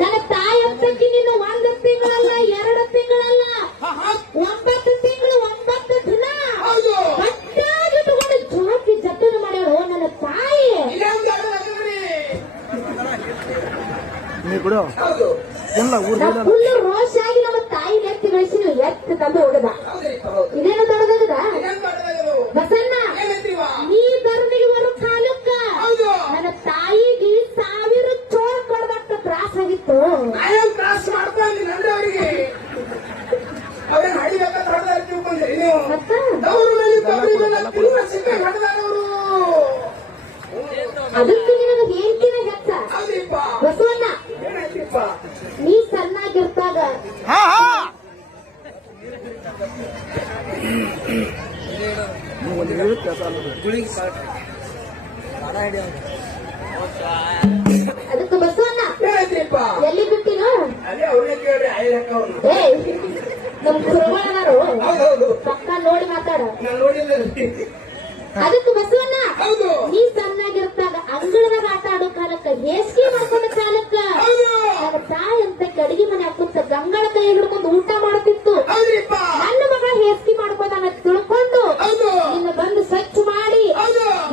ನನ್ನ ತಾಯಿ ಅಪ್ಪಕ್ಕೆ ನೀನು ಒಂದು ತಿಂಗಳಲ್ಲ ಎರಡು ತಿಂಗಳಲ್ಲ. ಒಂಬತ್ತು ತಿಂಗಳು ಒಂಬತ್ತು ದಿನ. ಹೌದು. ಕಟ್ಟಾಗಿಟ್ಟುಕೊಂಡು ಜೋಪಿ ಜತನ ಮಾಡ್ಯಾಳು. ನನ್ನ ತಾಯಿ. ಫುಲ್ ರೋಷ ಆಗಿ ನಮ್ಮ ತಾಯಿ ಎತ್ತಿ ಬೆಳೆಸಿ ಎತ್ತ ಎತ್ತು ತಂದು ಹೋಗದ ನಾಯಂ ಕ್ರಾಸ್ ಮಾಡ್ತಾ ಇದ್ದೀನಿ ಅಂದ್ರೆ ಅವರಿಗೆ. ಅವ್ರೇನ್ ಹಡಿಬೇಕಂತ ಹೊಡೆದಾರ ತಿಳ್ಕೊಂಡ್ರಿ ನೀವು. ದೌರು ಮೇಲೆ ತಿರುವ ಸಿಕ್ಕ ಹೊಡೆದಾರ ಅವರು ಅದಕ್ಕೆ ನಿನಗೆ ಹೇಳ್ತೀನ ಗೊತ್ತ ಬಸವಣ್ಣ ನೀ ಸಣ್ಣಾಗಿರ್ತಾಗ ಹಾ ನೀವು ಒಂದು ಹೇಳಿ ಕೆಲಸ ಅದಕ್ಕೆ ಬಸವಣ್ಣ ಏನಾಯ್ತಿಪ್ಪ ಎಲ್ಲಿ ಬಿಟ್ಟಿನೋ ಅದೇ ನಮ್ ಹೌದೌದು. ಪಕ್ಕ ನೋಡಿ ಮಾತಾಡ. ನಾನು ಅದಕ್ಕೆ ಬಸವಣ್ಣ ಹೌದು. ನೀ ಸಣ್ಣಾಗಿರ್ತಾಗ ಅಂಗಳದಾಗ ಆಟ ಆಡೋ ಕಾಲಕ್ಕ ಹೇಸಿಗೆ ಮಾಡ್ಕೊಂಡ ಕಾಲಕ್ಕ. ನನ್ನ ತಾಯಿ ಅಂತ ಕಡಿಗೆ ಮನೆ ಹಾಕುತ್ತ ಗಂಗಳ ಕೈ ಹಿಡ್ಕೊಂಡು ಊಟ ಮಾಡ್ತಿತ್ತು ಹೌದ್ರಿಪ್ಪ. ನನ್ನ ಮಗ ಹೇಸಿಗೆ ಮಾಡ್ಕೊಂಡ ತಿಳ್ಕೊಂಡು ನಿನ್ನ ಬಂದು ಸ್ವಚ್ಛ ಮಾಡಿ.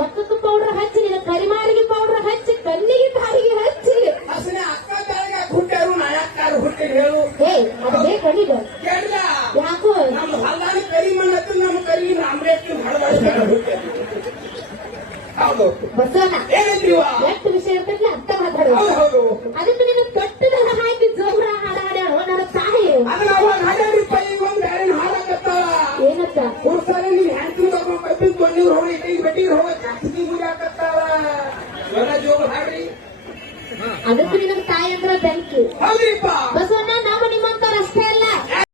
ಮಕ್ಕಕ್ಕೆ ಪೌಡರ್ ಹಚ್ಚಿ ನಿನ್ನ ಕರಿಮಾರಿಗೆ ಪೌಡರ್ ಹಚ್ಚಿ ಕಣ್ಣಿಗೆ ತಾಯಿಗೆ ಹಚ್ಚಿ. ಅಕ್ಕ ತಾಯಿಗೆ ಹುಟ್ಟಾರು ನಾಯಕಾರು ಹುಟ್ಟಿ ಹೇಳು. ಏ ಅದು ಬೇಕು ಕೇಳಿಲ್ಲ ಯಾಕೋ? ನಮ್ಮ ಹಲ್ಲಾನ ಕರಿ ಮಣ್ಣತ್ತು ನಮ್ಮ ಕರಿ ಹೊಡೆದ ಹೌದು. ಏನಂತೀವ? ಎಷ್ಟು ವಿಷಯ ಇರ್ತೈತಿ ಅರ್ಥ ಮಾತಾಡೋ. ಹೌದು ಹೌದು. ಅದಕ್ಕೆ ನಿನ್ನ ತೊಟ್ಟದಾಗ ಹಾಕಿ ಜೋರ ಹಾಡ ಹಾಡ್ಯಾಳು ನನ್ನ ತಾಯಿ. ಹಾಡಾಡಿಪ್ಪ ಈಗ ಒಂದ್ ಬ್ಯಾರೆ ಹಾಡಕತ್ತಾಳ ಏನಂತ? ಕೂರ್ಸಾಲೆ ನೀನ್ ಹ್ಯಾಂಡ್ಸಿನ ತಗೊಂಡ್ ಪೈಪಿನ ಕೊಂಡಿವ್ರು ಹೋಗಿ ಈಗ ಬೆಟ್ಟಿಗೆ ಹೋಗಿ ಕಾಸಿಗೆ ಗುಡಿ ಹಾಕತ್ತಾಳ. ಜೋರ ಜೋಗ ಹಾಡ್ರಿ. ಅದಕ್ಕೆ ನಿನ್ನ ತಾಯಿ ಅಂದ್ರ ಬೆಂಕಿ. ಹೌದ್ರಿಪ್ಪ.